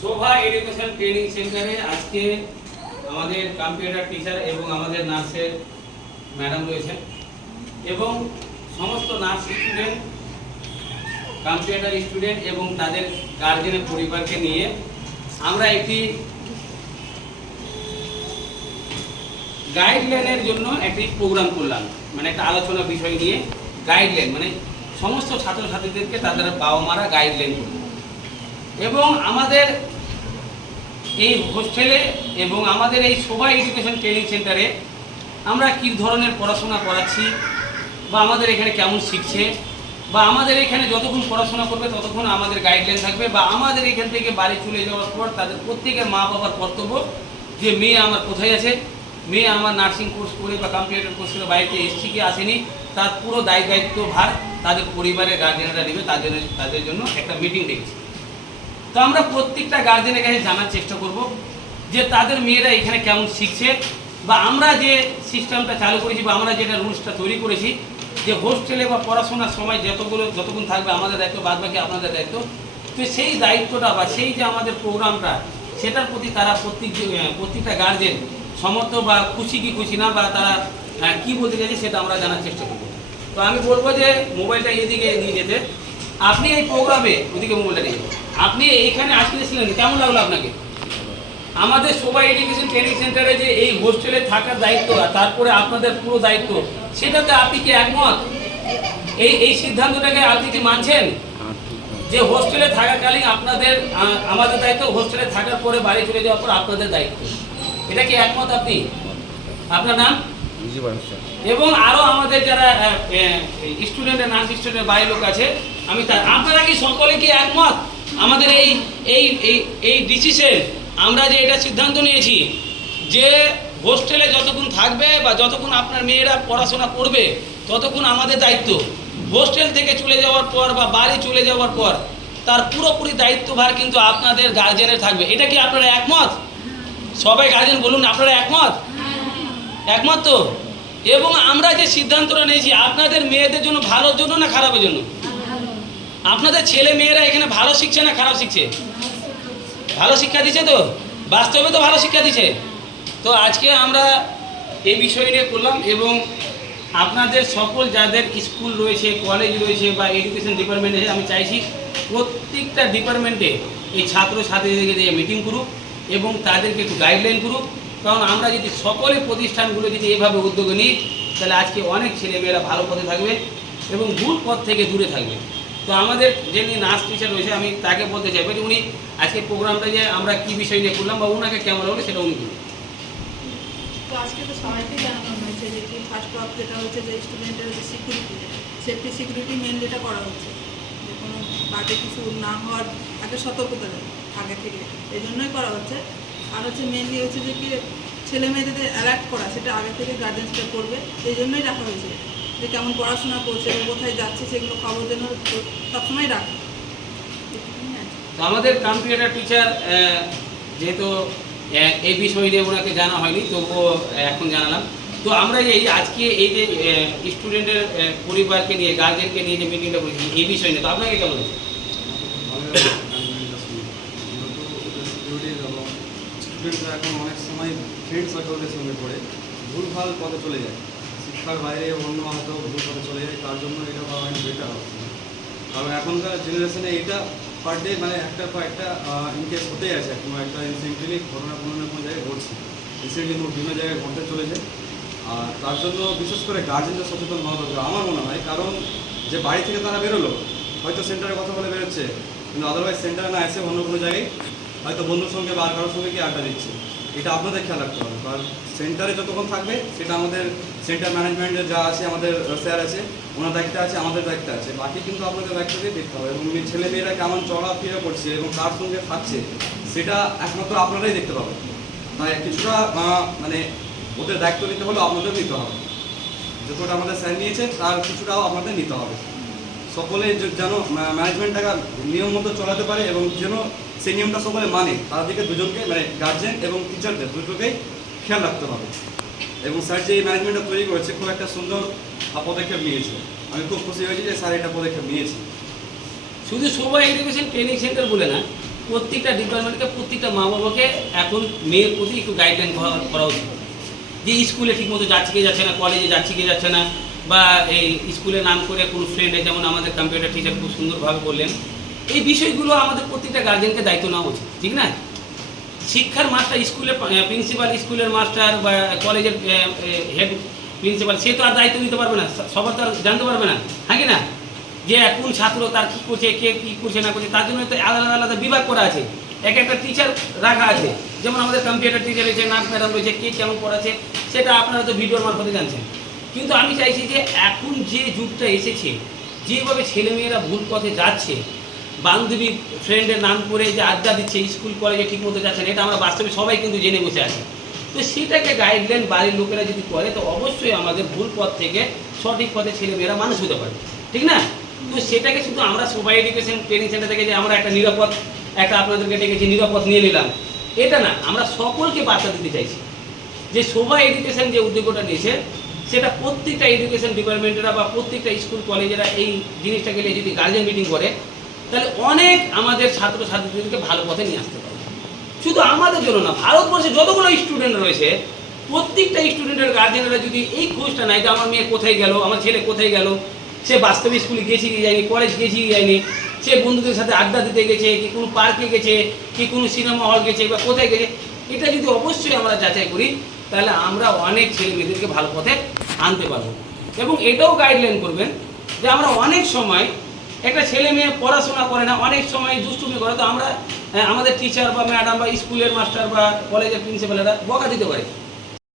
শোভা education training সেন্টারে আজকে আমাদের কম্পিউটার টিচার এবং আমাদের নার্সের ম্যাডাম রয়েছেন এবং সমস্ত নার্স স্টুডেন্ট, কম্পিউটার স্টুডেন্ট এবং তাদের গার্জেনের পরিবারকে নিয়ে আমরা একটি গাইডলাইনের জন্য একটি প্রোগ্রাম করলাম, মানে একটা আলোচনা বিষয় নিয়ে গাইডলাইন, মানে সমস্ত ছাত্রছাত্রীদেরকে তাদের বাবা মারা গাইডলাইন করল এবং আমাদের এই হোস্টেলে এবং আমাদের এই শোভা এডুকেশন ট্রেনিং সেন্টারে আমরা কী ধরনের পড়াশোনা করাচ্ছি বা আমাদের এখানে কেমন শিখছে বা আমাদের এখানে যতক্ষণ পড়াশোনা করবে ততক্ষণ আমাদের গাইডলাইন থাকবে বা আমাদের এখান থেকে বাড়ি চলে যাওয়ার পর তাদের প্রত্যেকের মা বাবার কর্তব্য যে মেয়ে আমার কোথায় আছে, মেয়ে আমার নার্সিং কোর্স করে বা কম্পিউটার কোর্স করে বাড়িতে এসছি কি আসেনি, তার পুরো দায়িত্ব ভার তাদের পরিবারের গার্জেনরা নেবে। তাদের জন্য একটা মিটিং ডেকেছি। তো আমরা প্রত্যেকটা গার্জেনের কাছে জানার চেষ্টা করব যে তাদের মেয়েরা এখানে কেমন শিখছে বা আমরা যে সিস্টেমটা চালু করেছি বা আমরা যেটা রুলসটা তৈরি করেছি যে হোস্টেলে বা পড়াশোনার সময় যতক্ষণ থাকবে আমাদের দায়িত্ব, বাদ বাকি আপনাদের দায়িত্ব। তো সেই দায়িত্বটা বা সেই যে আমাদের প্রোগ্রামটা সেটার প্রতি তারা প্রত্যেকটা গার্জেন সমর্থ বা খুশি কি খুশি না বা তারা কি বলতে চাইছে সেটা আমরা জানার চেষ্টা করব। তো আমি বলবো যে মোবাইলটা এদিকে নিয়ে যেতে, আপনি এই প্রোগ্রামে ওদিকে মোবাইলটা নিয়ে আপনি এইখানে আসছিলেন, কেমন লাগলো আপনাকে? আমাদের শোভা এডুকেশন ট্রেনিং সেন্টারে যে এই হোস্টেলে থাকার দায়িত্ব আর তারপরে আপনাদের পুরো দায়িত্ব, সেটাতে আপনি কি একমত? এই সিদ্ধান্তটাকে আপনি কি মানছেন যে হোস্টেলে থাকাকালীন আমাদের দায়িত্ব, হোস্টেলে থাকার পরে বাড়ি চলে যাওয়ার পর আপনাদের দায়িত্ব, এটা কি একমত আপনি? আপনার নাম এবং আরো আমাদের যারা স্টুডেন্ট, নার্স স্টুডেন্ট বাইরের লোক আছে, আপনারা কি সকলে কি একমত আমাদের এই ডিসিশন? আমরা যে এটা সিদ্ধান্ত নিয়েছি যে হোস্টেলে যতক্ষণ থাকবে বা যতক্ষণ আপনার মেয়েরা পড়াশোনা করবে ততক্ষণ আমাদের দায়িত্ব, হোস্টেল থেকে চলে যাওয়ার পর বা বাড়ি চলে যাওয়ার পর তার পুরোপুরি দায়িত্বভার কিন্তু আপনাদের গার্জেনের থাকবে। এটা কি আপনারা একমত? সবাই গার্জেন বলুন, আপনারা একমত? একমত তো? এবং আমরা যে সিদ্ধান্তটা নিয়েছি আপনাদের মেয়েদের জন্য, ভালোর জন্য না খারাপের জন্য? আপনাদের ছেলে মেয়েরা এখানে ভালো শিখছে না খারাপ শিখছে? ভালো শিক্ষা দিচ্ছে তো, বাস্তবে তো ভালো শিক্ষা দিচ্ছে। তো আজকে আমরা এই বিষয় নিয়ে করলাম এবং আপনাদের সকল যাদের স্কুল রয়েছে, কলেজ রয়েছে বা এডুকেশন ডিপার্টমেন্টে, আমি চাইছি প্রত্যেকটা ডিপার্টমেন্টে এই ছাত্রছাত্রীদেরকে দিয়ে মিটিং করুক এবং তাদেরকে একটু গাইডলাইন করুক। কারণ আমরা যদি সকলে প্রতিষ্ঠানগুলো যদি এভাবে উদ্যোগ নিই তাহলে আজকে অনেক ছেলেমেয়েরা ভালো পথে থাকবে এবং ভুল পথ থেকে দূরে থাকবে। তো আমাদের যিনি নার্স টিচার রয়েছে আমি তাকে বলতে চাইবো যে উনি আজকে প্রোগ্রামটা যে আমরা কি বিষয় নিয়ে করলাম বা ওনাকে কেমন হলো সেটা উনি করুন। তো আজকে তো সবাইকে জানানো হয়েছে যে কি ফার্স্ট অফ যেটা হচ্ছে যে স্টুডেন্টের যে সিকিউরিটি, সিকিউরিটি মেন যেটা করা হচ্ছে যে কোনো বাজে কিছু না হওয়ার আগে সতর্কতা দেয় আগে থেকে, এই জন্যই করা হচ্ছে। আর হচ্ছে মেনলি হচ্ছে যে কি ছেলে মেয়েদের অ্যালার্ট করা, সেটা আগে থেকে গার্জেন্সটা করবে, এই জন্যই রাখা হয়েছে যে কেমন পড়াশোনা করছে বা কোথায় যাচ্ছে সেগুলো খবর যেন সবসময় রাখে। তো আমাদের কম্পিউটার টিচার যেহেতু এই বিষয় নিয়ে ওনাকে জানা হয়নি, তবুও এখন জানালাম। তো আমরা আজকে এই যে স্টুডেন্টের পরিবারকে নিয়ে, গার্জেনকে নিয়ে যে মিটিংটা করেছি এই বিষয় নিয়ে, তো আপনাকে কেমন হয়েছে? স্টুডেন্টরা এখন অনেক সময় ফ্রেন্ড সার্কেলের সঙ্গে পড়ে ভুলভাল পথে চলে যায়, শিক্ষার বাইরে অন্য হয়তো ভুল পথে চলে যায়, তার জন্য এটা ভাবা হয় বেটার হবে। কারণ এখনকার জেনারেশনে এটা পার ডে মানে একটা ইনকেস হতেই আছে, কোনো একটা রিসেন্টলি ঘটনা কোনো না কোনো জায়গায় ঘটছে, রিসেন্টলি বিভিন্ন জায়গায় ঘটতে চলেছে। আর তার জন্য বিশেষ করে গার্জেনদের সচেতন হওয়া দরকার আমার মনে হয়। কারণ যে বাড়ি থেকে তারা বেরোলো হয়তো সেন্টারে কথা বলে বেরোচ্ছে, কিন্তু আদারওয়াইজ সেন্টারে না এসে অন্য কোনো জায়গায় হয়তো বন্ধুর সঙ্গে বা আর কারোর সঙ্গে কি আড্ডা দিচ্ছে, এটা আপনাদের খেয়াল রাখতে হবে। কারণ সেন্টারে যতক্ষণ থাকবে সেটা আমাদের সেন্টার ম্যানেজমেন্টের যা আছে, আমাদের স্যার আছে, ওনার দায়িত্ব আছে, আমাদের দায়িত্ব আছে, বাকি কিন্তু আপনাদের দায়িত্ব দিয়ে দেখতে হবে। এবং ছেলে মেয়েরা কেমন চলাফেরা করছে এবং কার সঙ্গে থাকছে সেটা একমাত্র আপনারাই দেখতে পাবেন। তাই কিছুটা মানে ওদের দায়িত্ব নিতে হলেও আপনাদের নিতে হবে, যতটা আমাদের স্যার নিয়েছে তার কিছুটাও আপনাদের নিতে হবে। সকলে যেন ম্যানেজমেন্টটাকে নিয়ম মতো চলাতে পারে এবং যেন সেই নিয়মটা সকলে মানে, তার দিকে দুজনকে মানে গার্জেন এবং টিচারদের দুটোকেই খেয়াল রাখতে হবে। এবং স্যার যে এই ম্যানেজমেন্টটা তৈরি করেছে খুব একটা সুন্দর পদক্ষেপ নিয়েছে, আমি খুব খুশি হয়েছি যে স্যার এটা পদক্ষেপ নিয়েছে। শুধু শোভা এডুকেশন ট্রেনিং সেন্টার বলে না, প্রত্যেকটা ডিপার্টমেন্টকে প্রত্যেকটা মা বাবাকে এখন মেয়ের প্রতি একটু গাইডলাইন করা উচিত, যে স্কুলে ঠিকমতো যাচ্ছে কি যাচ্ছে না, কলেজে যাচ্ছে কি যাচ্ছে না, বা এই স্কুলের নাম করে কোনো ফ্রেন্ডে, যেমন আমাদের কম্পিউটার টিচার খুব সুন্দরভাবে বললেন, এই বিষয়গুলো আমাদের প্রত্যেকটা গার্জেনকে দায়িত্ব নেওয়া উচিত, ঠিক না? শিক্ষার মাস্টার, স্কুলের প্রিন্সিপাল, স্কুলের মাস্টার বা কলেজের হেড প্রিন্সিপাল, সে তো আর দায়িত্ব নিতে পারবে না, সবার তো আর জানতে পারবে না, হ্যাঁ কি না? যে কোন ছাত্র তার কী করছে, কে কী করছে না করছে, তার জন্য তো আলাদা আলাদা বিভাগ করা আছে, এক একটা টিচার রাখা আছে। যেমন আমাদের কম্পিউটার টিচার রয়েছে, নার্স ম্যাডাম রয়েছে, কে কেমন পড়াচ্ছে সেটা আপনারা তো ভিডিওর মারফতে জানছেন। কিন্তু আমি চাইছি যে এখন যে যুগটা এসেছে, যেভাবে ছেলেমেয়েরা ভুল পথে যাচ্ছে, বান্ধবী ফ্রেন্ডের নাম করে যে আড্ডা দিচ্ছে, স্কুল কলেজে ঠিকমতো যাচ্ছে না, এটা আমরা বাস্তবে সবাই কিন্তু জেনে বসে আছি। তো সেটাকে গাইডলাইন বাড়ির লোকেরা যদি করে, তো অবশ্যই আমাদের ভুল পথ থেকে সঠিক পথে ছেলেমেয়েরা মানুষ হতে পারে, ঠিক না? তো সেটাকে শুধু আমরা সবাই এডুকেশন ট্রেনিং সেন্টার থেকে যে আমরা একটা নিরাপদ, একটা আপনাদেরকে ডেকেছি নিরাপদ নিয়ে নিলাম, এটা না, আমরা সকলকে বার্তা দিতে চাইছি যে সবাই এডুকেশন যে উদ্যোগটা নিয়েছে, সেটা প্রত্যেকটা এডুকেশন ডিপার্টমেন্টেরা বা প্রত্যেকটা স্কুল কলেজেরা এই জিনিসটাকে নিয়ে যদি গার্জেন মিটিং করে, তাহলে অনেক আমাদের ছাত্রছাত্রীদেরকে ভালো পথে নিয়ে আসতে পারবে। শুধু আমাদের জন্য না, ভারতবর্ষে যতগুলো স্টুডেন্ট রয়েছে, প্রত্যেকটা স্টুডেন্টের গার্জেনরা যদি এই খোঁজটা নেয় যে আমার মেয়ে কোথায় গেল, আমার ছেলে কোথায় গেল, সে বাস্তবে স্কুলে গেছে কি যায়নি, কলেজ গেছে কি যায়নি, সে বন্ধুদের সাথে আড্ডা দিতে গেছে কি কোনো পার্কে গেছে কি কোনো সিনেমা হল গেছে বা কোথায় গেছে, এটা যদি অবশ্যই আমরা যাচাই করি, তাহলে আমরা অনেক ছেলে মেয়েদেরকে ভালো পথে আনতে পারবো। এবং এটাও গাইডলাইন করবেন যে আমরা অনেক সময় একটা ছেলে মেয়ে পড়াশোনা করে না, অনেক সময় দুষ্টুমি করে, তো আমরা আমাদের টিচার বা ম্যাডাম বা স্কুলের মাস্টার বা কলেজের প্রিন্সিপালেরা বকা দিতে পারি।